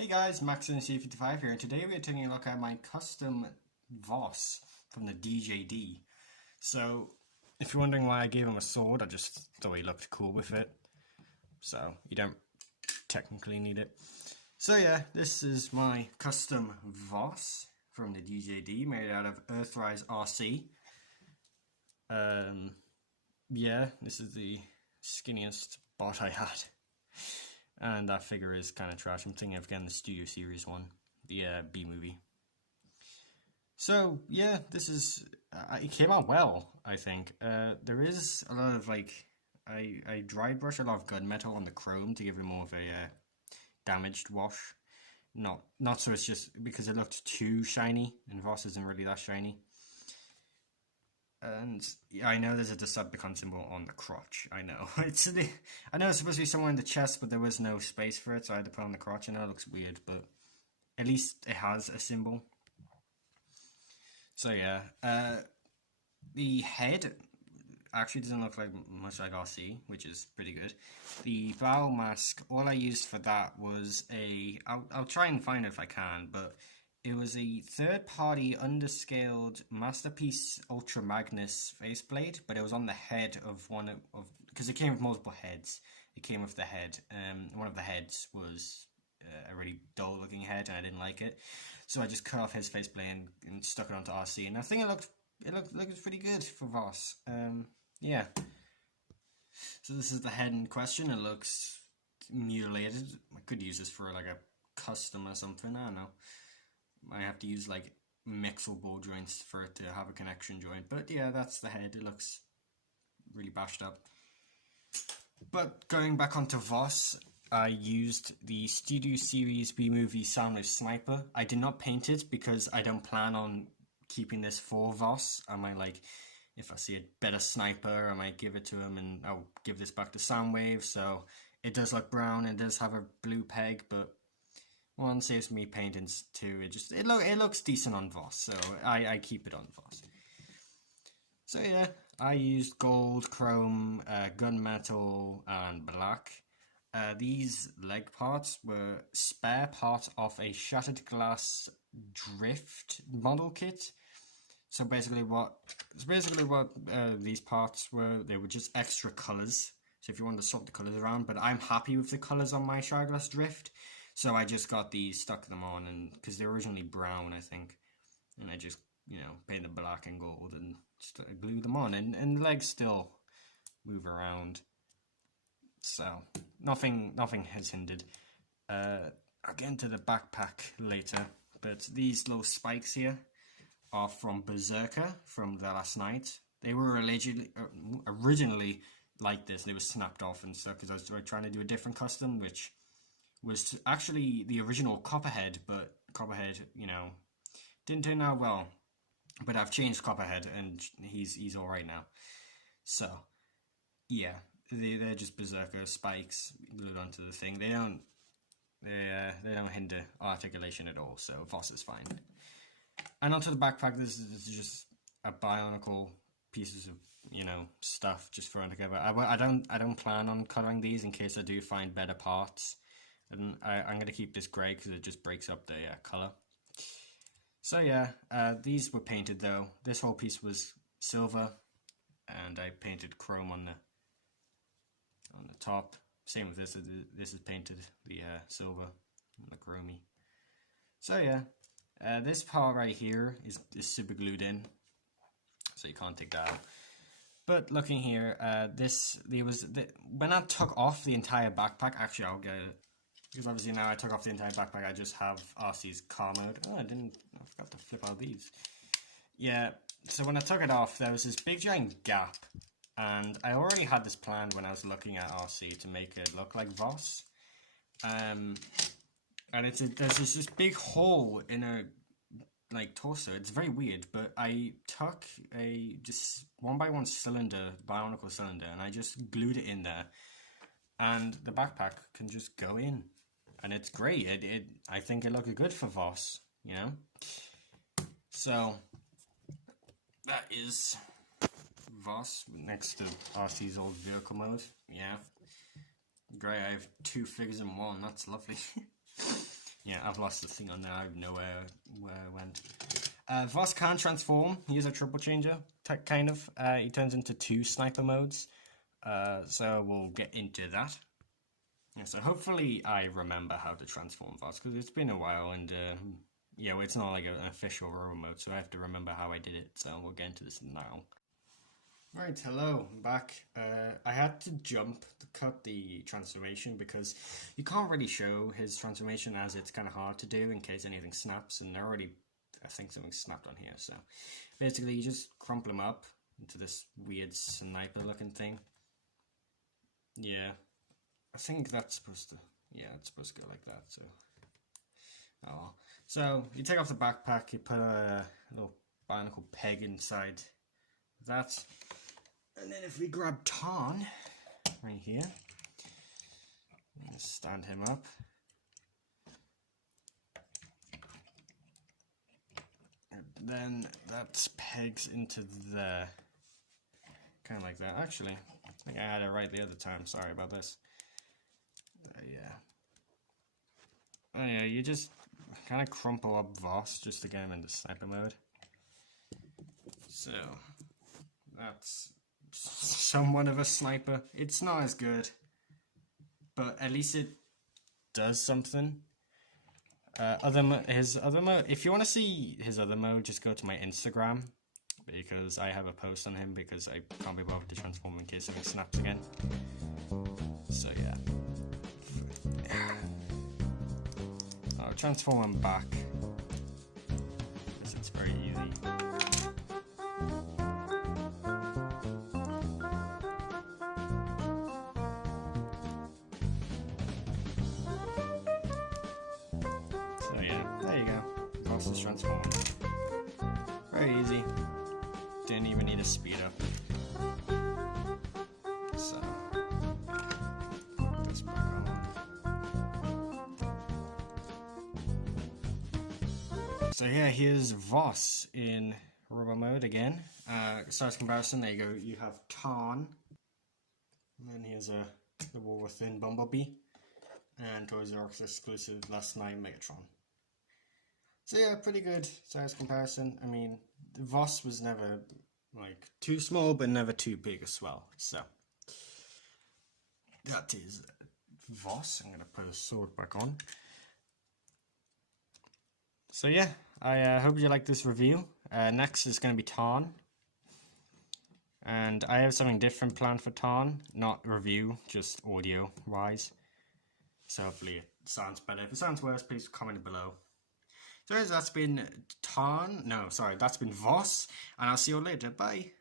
Hey guys, Max and C55 here, and today we are taking a look at my custom Voss from the DJD. So, if you're wondering why I gave him a sword, I just thought he looked cool with it. So, you don't technically need it. So yeah, this is my custom Voss from the DJD, made out of Earthrise RC. Yeah, this is the skinniest bot I had. And that figure is kind of trash. I'm thinking of getting the Studio Series one, the B movie. So yeah, this is it came out well. I think there is a lot of I dry brush a lot of gunmetal on the chrome to give it more of a damaged wash. Not so it's just because it looked too shiny, and Voss isn't really that shiny. And yeah, I know there's a Decepticon symbol on the crotch. I know I know it's supposed to be somewhere in the chest, but there was no space for it, so I had to put it on the crotch. I know it looks weird, but at least it has a symbol. So yeah, the head actually doesn't look like much like RC, which is pretty good. The bow mask, all I used for that was I'll try and find it if I can, but it was a third-party underscaled Masterpiece Ultra Magnus faceplate, but it was on the head of because it came with multiple heads. It came with the head. One of the heads was a really dull-looking head, and I didn't like it, so I just cut off his faceplate and stuck it onto RC, and I think it looked pretty good for Voss. Yeah. So this is the head in question. It looks mutilated. I could use this for like a custom or something. I don't know. I have to use like mixel ball joints for it to have a connection joint. But yeah, that's the head. It looks really bashed up. But going back onto Voss, I used the Studio Series B-Movie Soundwave Sniper. I did not paint it because I don't plan on keeping this for Voss. I might if I see a better sniper, I might give it to him and I'll give this back to Soundwave. So it does look brown and it does have a blue peg, but one saves me painting too. It looks decent on Voss, so I keep it on Voss. So yeah, I used gold, chrome, gunmetal, and black. These leg parts were spare parts of a Shattered Glass Drift model kit. So basically what these parts were, they were just extra colors. So if you wanted to swap the colors around, but I'm happy with the colors on my Shattered Glass Drift. So I just got these, stuck them on, and because they're originally brown, I think, and I just painted black and gold and just glued them on, and the legs still move around. So nothing has hindered. I'll get into the backpack later, but these little spikes here are from Berserker from the last night. They were originally like this. They were snapped off and stuff because I was trying to do a different custom, which was actually the original Copperhead, but Copperhead, didn't turn out well. But I've changed Copperhead, and he's all right now. So, yeah, they're just Berserker spikes glued onto the thing. They don't hinder articulation at all. So Voss is fine. And onto the backpack, this is just a Bionicle pieces of stuff just thrown together. I don't plan on coloring these in case I do find better parts. And I'm going to keep this grey because it just breaks up the colour. So yeah, these were painted though. This whole piece was silver, and I painted chrome on the top. Same with this. This is painted the silver and the chromey. So yeah, this part right here is super glued in, so you can't take that out. But looking here, when I took off the entire backpack. Actually, I'll get it. Because obviously now I took off the entire backpack, I just have RC's car mode. Oh, I forgot to flip out these. Yeah, so when I took it off, there was this big giant gap. And I already had this planned when I was looking at RC to make it look like Voss. And there's this big hole in her torso. It's very weird, but I took a just 1x1 cylinder, Bionicle cylinder, and I just glued it in there. And the backpack can just go in. And it's great. I think it looks good for Voss, So, that is Voss next to RC's old vehicle mode. Yeah. Great, I have two figures in one. That's lovely. Yeah, I've lost the thing on there. I have no where it went. Voss can transform. He is a triple changer, kind of. He turns into 2 sniper modes. So we'll get into that. Yeah, so hopefully I remember how to transform Voss, because it's been a while, and yeah, it's not like an official Robo mode, so I have to remember how I did it. So we'll get into this now. Right, hello, I'm back. I had to jump to cut the transformation because you can't really show his transformation, as it's kind of hard to do in case anything snaps, and I think something snapped on here. So basically you just crumple him up into this weird sniper looking thing. Yeah, I think that's supposed to, yeah, it's supposed to go like that, so. Oh, so you take off the backpack, you put a little barnacle peg inside that. And then if we grab Tarn, right here, stand him up. And then that pegs into there. Kind of like that. Actually, I think I had it right the other time. Sorry about this. Yeah. Oh yeah, you just kind of crumple up Voss just to get him into sniper mode. So, that's somewhat of a sniper. It's not as good, but at least it does something. His other mode, if you want to see his other mode, just go to my Instagram, because I have a post on him, because I can't be bothered to transform in case something snaps again. So yeah. I'll transform him back, because it's very easy. So yeah, there you go. Voss is transformed. Very easy. Didn't even need to speed up. So put this back on. So yeah, here's Voss in Robo mode again. Size comparison, there you go. You have Tarn. And then here's the War Within Bumblebee. And Toys R Us exclusive Last Night Megatron. So yeah, pretty good size comparison. I mean, Voss was never like too small, but never too big as well. So that is Voss. I'm gonna put his sword back on. So yeah, I hope you like this review. Next is gonna be Tarn. And I have something different planned for Tarn, not review, just audio wise. So hopefully it sounds better. If it sounds worse, please comment below. So that's been Tarn. No, sorry, that's been Voss, and I'll see you later. Bye.